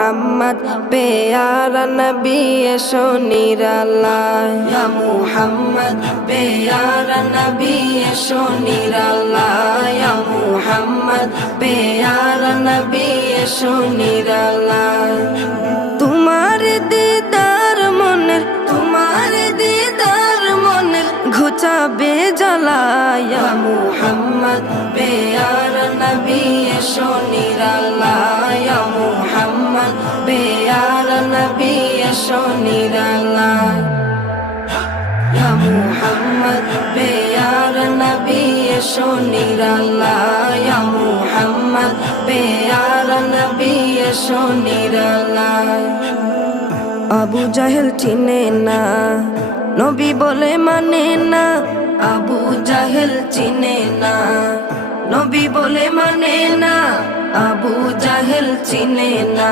মুহাম্মদ পেয়ারা নবী এসো নিরালায় ইয়া মুহাম্মদ পেয়ারা নবী এসো নিরালায় ইয়া মুহাম্মদ পেয়ারা নবী এসো নিরালায় তোমার দিদার মনের ঘুচাবে জ্বালায় ইয়া মুহাম্মদ পেয়ারা নবী এসো নিরালায় ইয়া মুহাম্মদ পেয়ারা নবী এসো নিরালায় ইয়া মুহাম্মদ পেয়ারা নবী এসো নিরালায় ইয়া মুহাম্মদ পেয়ারা নবী এসো নিরালায় আবু জাহেল চিনে না নবী বলে মানে না আবু জাহেল চিনে না নবী বলে মানে না আবু জাহেল চিনে না